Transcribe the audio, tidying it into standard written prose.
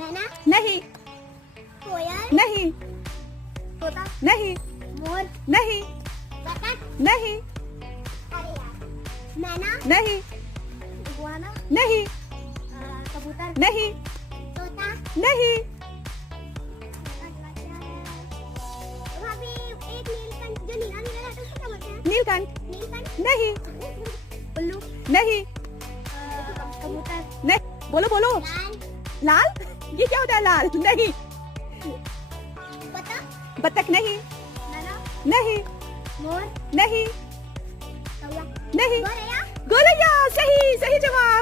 मैना, नहीं, कोयल, नहीं, तोता, नहीं, मोर, नहीं, बतख, नहीं, अरे यार, मैना, नहीं, इगुआना, नहीं, कबूतर, नहीं, तोता, नहीं, भाभी एक नीलकंठ जो नीला नीला रहता है उसको क्या बोलते हैं? नीलकंठ, नीलकंठ, नहीं, उल्लू, नहीं, कबूतर, नहीं, बोलो बोलो, लाल, लाल, ये क्या होता है लाल? नहीं, बतख, बतख नहीं, मैना, नहीं, मोर, नहीं, कौवा, नहीं, गोरैया, गोरैया, सही, सही जवाब।